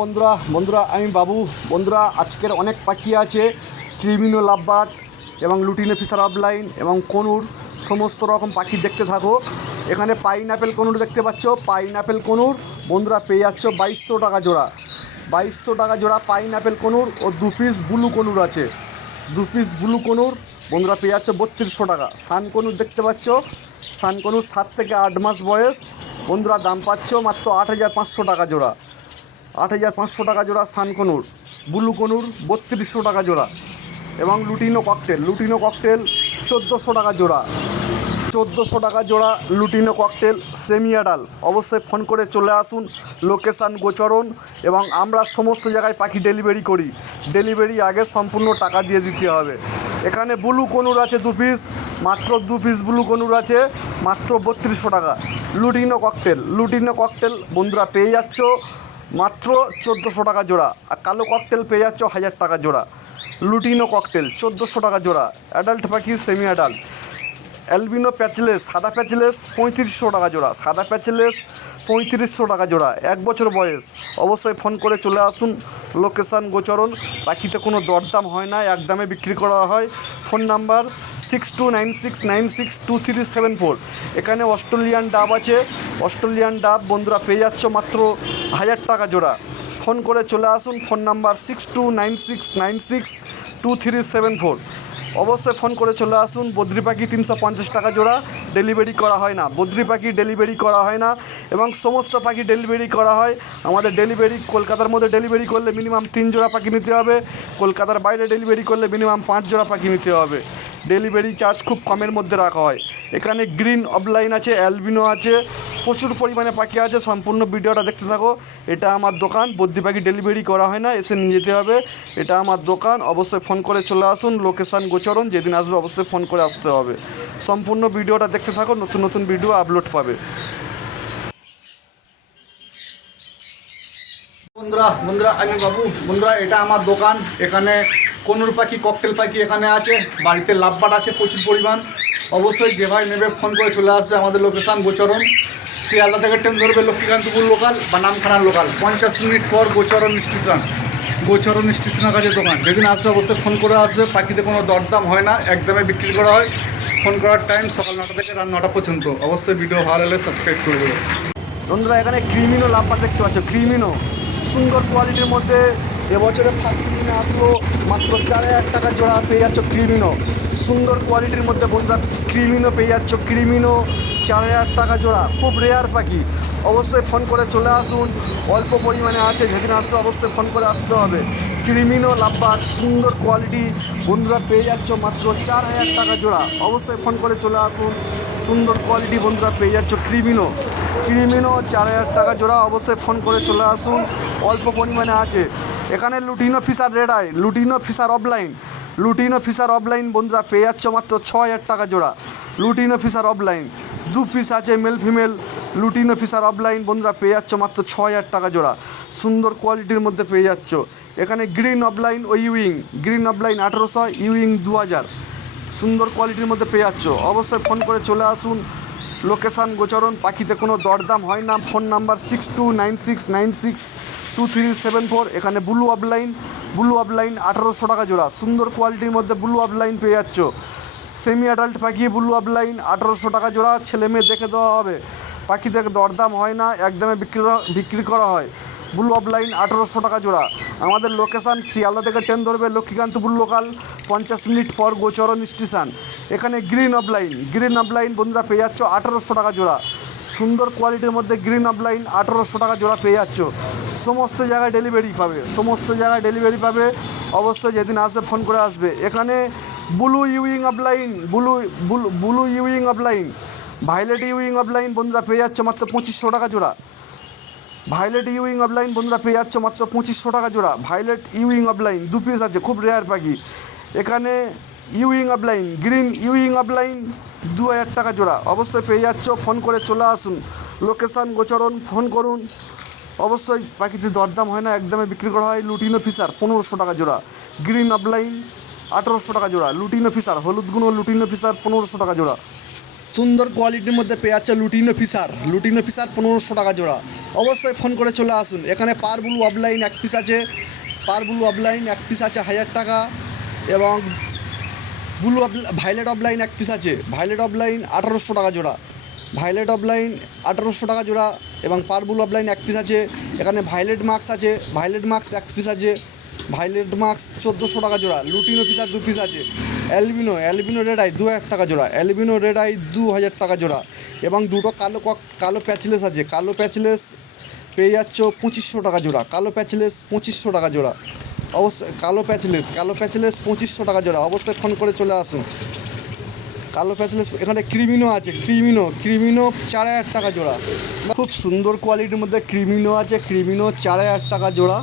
বন্ধুরা বন্ধুরা, আমি বাবু। বন্ধুরা, আজকের অনেক পাখি আছে ক্রিমিনো লাভবার্ড এবং লুটিনো ফিসার অফলাইন এবং কনুর। সমস্ত রকম পাখি দেখতে থাকো। এখানে পাইন অ্যাপেল কনুর দেখতে পাচ্ছ পাইন অ্যাপেল কনুর। বন্ধুরা, পেয়ে যাচ্ছ বাইশশো টাকা জোড়া। বাইশশো টাকা জোড়া পাইন অ্যাপেল কনুর ও দু পিস ব্লু কনুর আছে। দু পিস ব্লু কনুর, বন্ধুরা, পেয়ে যাচ্ছ বত্রিশশো টাকা। সান কনুর দেখতে পাচ্ছ সান কনুর সাত থেকে আট মাস বয়স। বন্ধুরা, দাম পাচ্ছ মাত্র আট হাজার পাঁচশো টাকা জোড়া। আট হাজার পাঁচশো টাকা জোড়া সানকনুর ব্লু কনুর বত্রিশশো টাকা জোড়া এবং লুটিনো ককটেল লুটিনো ককটেল চোদ্দোশো টাকা জোড়া। চোদ্দোশো টাকা জোড়া লুটিনো ককটেল সেমি অ্যাডাল অবশ্যই ফোন করে চলে আসুন, লোকেশান গোচরণ এবং আমরা সমস্ত জায়গায় পাখি ডেলিভারি করি। ডেলিভারি আগে সম্পূর্ণ টাকা দিয়ে দিতে হবে। এখানে ব্লু কনুর আছে দু পিস, মাত্র দু পিস ব্লু কনুর আছে, মাত্র বত্রিশশো টাকা। লুটিনো ককটেল লুটিনো ককটেল বন্ধুরা পেয়ে যাচ্ছ। মাত্র চোদ্দোশো টাকা জোড়া, আর কালো ককটেল পেয়ে যাচ্ছ হাজার টাকা জোড়া। লুটিনো ককটেল চোদ্দোশো টাকা জোড়া। অ্যাডাল্ট পাখি সেমি অ্যাডাল্ট অ্যালবিনো প্যাচলেস, সাদা প্যাচলেস, পঁয়ত্রিশশো টাকা জোড়া। সাদা প্যাচলেস, পঁয়ত্রিশশো টাকা জোড়া। এক বছর বয়স। অবশ্যই ফোন করে চলে আসুন। লোকেশান গোচরণ। পাখিতে কোনো দরদাম হয় না। এক দামে বিক্রি করা হয়। Phone number six two nine six nine six two three seven four এখানে অস্ট্রেলিয়ান ডাব আছে। অস্ট্রেলিয়ান ডাব বন্ধুরা পেয়ে যাচ্ছ মাত্র হাজার টাকা জোড়া। ফোন করে চলে আসুন। Phone number six two nine six nine six two three seven four অবশ্যই ফোন করে চলে আসুন। বদ্রি পাখি তিনশো পঞ্চাশ টাকা জোড়া ডেলিভারি করা হয় না। বদ্রি পাখি ডেলিভারি করা হয় না এবং সমস্ত পাখি ডেলিভারি করা হয়। আমাদের ডেলিভারি কলকাতার মধ্যে ডেলিভারি করলে মিনিমাম তিন জোড়া পাখি নিতে হবে। কলকাতার বাইরে ডেলিভারি করলে মিনিমাম পাঁচ জোড়া পাখি নিতে হবে। ডেলিভারি চার্জ খুব কমের মধ্যে রাখা হয়। এখানে গ্রিন অফলাইন আছে, অ্যালবিনো আছে প্রচুর পরিমাণে পাখি আছে, সম্পূর্ণ ভিডিওটা দেখতে থাকো। এটা আমার দোকান বদ্যি পাখি ডেলিভারি করা হয় না, এসে নিয়ে যেতে হবে। এটা আমার দোকান, অবশ্যই ফোন করে চলে আসুন, লোকেশান গোচরণ, যেদিন আসবে অবশ্যই ফোন করে আসতে হবে। সম্পূর্ণ ভিডিওটা দেখতে থাকো, নতুন নতুন ভিডিও আপলোড পাবে। বন্ধুরা বন্ধুরা আমি বাবু বন্ধুরা এটা আমার দোকান। এখানে কনুর পাখি, ককটেল পাখি এখানে আছে। বাড়িতে লাভবাট আছে প্রচুর পরিমাণ। অবশ্যই যে ভাই নেবে, ফোন করে চলে আসবে আমাদের লোকেশান গোচরণ। থেকে ট্রেন ধরবে, লক্ষ্মীকান্তপুর লোকাল বা নামখানার লোকাল পঞ্চাশ মিনিট পর গোচরণ স্টেশন গোচরণ স্টেশনের কাছে দোকান। যেদিন আসবে অবশ্যই ফোন করে আসবে। পাখিতে কোনো দরদাম হয় না একদমে বিক্রি করা হয়। ফোন করার টাইম সকাল নটা থেকে রাত নটা পর্যন্ত। অবশ্যই ভিডিও ভালো হলে সাবস্ক্রাইব করে দেবে বন্ধুরা, এখানে ক্রিমিনো লাম্বার দেখতে পাচ্ছ। ক্রিমিনো সুন্দর কোয়ালিটির মধ্যে এবছরে ফার্স্ট সিজনে আসলো। মাত্র চার হাজার টাকা জোড়া পেয়ে যাচ্ছ ক্রিমিনো সুন্দর কোয়ালিটির মধ্যে বন্ধুরা ক্রিমিনো পেয়ে যাচ্ছ। ক্রিমিনো চার হাজার টাকা জোড়া, খুব রেয়ার পাখি। অবশ্যই ফোন করে চলে আসুন। অল্প পরিমাণে আছে, যেদিন আসবে অবশ্যই ফোন করে আসতে হবে। ক্রিমিনো লাভবার, সুন্দর কোয়ালিটি বন্ধুরা পেয়ে যাচ্ছ মাত্র চার হাজার টাকা জোড়া। অবশ্যই ফোন করে চলে আসুন। সুন্দর কোয়ালিটি বন্ধুরা পেয়ে যাচ্ছ ক্রিমিনো। ক্রিমিনো চার হাজার টাকা জোড়া, অবশ্যই ফোন করে চলে আসুন। অল্প পরিমাণে আছে। এখানে lutino Fischer red lutino Fischer opaline lutino Fischer opaline বন্ধুরা পেয়ে যাচ্ছ মাত্র ছ হাজার টাকা জোড়া। লুটিনো ফিসার অফলাইন দু পিস আছে male female lutino Fischer opaline বন্ধুরা পেয়ে যাচ্ছ মাত্র ছ হাজার টাকা জোড়া। সুন্দর কোয়ালিটির মধ্যে পেয়ে যাচ্ছ। এখানে গ্রিন অফলাইন ও ইউইং গ্রিন অফলাইন আঠেরোশো ইউইং দু হাজার। সুন্দর কোয়ালিটির মধ্যে পেয়ে যাচ্ছ। অবশ্যই ফোন করে চলে আসুন। লোকেশান গোচরণ, পাখিতে কোনো দরদাম হয় না। Phone number six two nine six nine six two three seven four এখানে ব্লু অফলাইন ব্লু অফলাইন আঠারোশো টাকা জোড়া। সুন্দর কোয়ালিটির মধ্যে ব্লু অফলাইন পেয়ে যাচ্ছ। সেমি অ্যাডাল্ট পাখি ব্লু অফলাইন আঠারোশো টাকা জোড়া ছেলে মেয়ে দেখে দেওয়া হবে। পাখিদের দরদাম হয় না, একদমে বিক্রি বিক্রি করা হয়। ব্লু অফলাইন আঠারোশো টাকা জোড়া। আমাদের লোকেশান শিয়ালদা থেকে ট্রেন ধরবে লক্ষ্মীকান্তপুর লোকাল পঞ্চাশ মিনিট পর গোচরণ স্টেশন এখানে green opaline green opaline বন্ধুরা পেয়ে যাচ্ছ আঠারোশো টাকা জোড়া। সুন্দর কোয়ালিটির মধ্যে গ্রিন অফ লাইন, আঠারোশো টাকা জোড়া পেয়ে যাচ্ছ। সমস্ত জায়গায় ডেলিভারি পাবে। সমস্ত জায়গায় ডেলিভারি পাবে। অবশ্যই যেদিন আসবে ফোন করে আসবে। এখানে blue euwing opaline blue blue blue euwing opaline violet euwing opaline বন্ধুরা পেয়ে যাচ্ছে মাত্র পঁচিশশো টাকা জোড়া। ভাইলেট ইউইং অফ লাইন বন্ধুরা পেয়ে যাচ্ছে মাত্র পঁচিশশো টাকা জোড়া। ভাইলেট ইউইং অফ লাইন দু পিস আছে, খুব রেয়ার পাখি। এখানে euwing opaline green euwing opaline দু হাজার টাকা জোড়া। অবশ্যই পেয়ে যাচ্ছ, ফোন করে চলে আসুন। লোকেশান গোচরণ, ফোন করুন। অবশ্যই পাখিতে দরদাম হয় না একদমে বিক্রি করা হয় লুটিনো ফিসার পনেরোশো টাকা জোড়া। গ্রিন অফলাইন আঠেরোশো টাকা জোড়া। লুটিনো ফিসার হলুদ গুঁড়ো লুটিনো ফিসার পনেরোশো টাকা জোড়া। সুন্দর কোয়ালিটির মধ্যে পেয়ে যাচ্ছে লুটিনো ফিসার লুটিনো ফিসার পনেরোশো টাকা জোড়া। অবশ্যই ফোন করে চলে আসুন। এখানে পার ব্লু অফলাইন এক পিস আছে। পার ব্লু অফলাইন এক পিস আছে হাজার টাকা এবং ব্লু ভাইলেট অফলাইন এক পিস আছে। ভাইলেট অফলাইন আঠারোশো টাকা জোড়া। ভাইলেট অফলাইন আঠারোশো টাকা জোড়া এবং পার ব্লু অফলাইন এক পিস আছে। এখানে ভাইলেট মার্কস আছে। ভাইলেট মার্কস এক পিস আছে। ভাইলেট মার্কস চোদ্দোশো টাকা জোড়া। লুটিনো পিস আর দু পিস আছে। অ্যালবিনো অ্যালবিনো রেড আই দু হাজার টাকা জোড়া। অ্যালবিনো রেড আই দু হাজার টাকা জোড়া। এবং দুটো কালো কক, কালো প্যাচলেস আছে। কালো প্যাচলেস পেয়ে যাচ্ছ পঁচিশশো টাকা জোড়া। কালো প্যাচলেস পঁচিশশো টাকা জোড়া। অবশ্যই, কালো প্যাচলেস কালো প্যাচলেস পঁচিশশো টাকা জোড়া, অবশ্যই ফোন করে চলে আসুন। কালো প্যাচলেস, এখানে ক্রিমিনো আছে, ক্রিমিনো ক্রিমিনো চার হাজার টাকা জোড়া। খুব সুন্দর কোয়ালিটির মধ্যে ক্রিমিনো আছে, ক্রিমিনো চার হাজার টাকা জোড়া।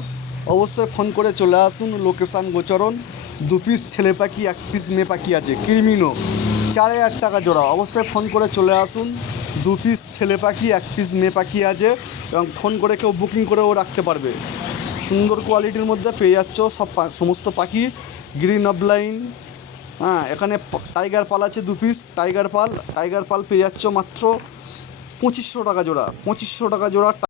অবশ্যই ফোন করে চলে আসুন, লোকেশান গোচরণ। দু পিস ছেলে পাখি, এক পিস মেয়ে পাখি আছে, ক্রিমিনো চার হাজার টাকা জোড়া। অবশ্যই ফোন করে চলে আসুন, দু পিস ছেলে পাখি, এক পিস মেয়ে পাখি আছে, এবং ফোন করে কেউ বুকিং করেও রাখতে পারবে। সুন্দর কোয়ালিটির মধ্যে পেয়ে যাচ্ছ সব সমস্ত পাখি। গ্রিন অফলাইন হ্যাঁ এখানে টাইগার পাল আছে দু piece tiger pal. Tiger pal পেয়ে যাচ্ছ মাত্র পঁচিশশো টাকা জোড়া। পঁচিশশো টাকা জোড়া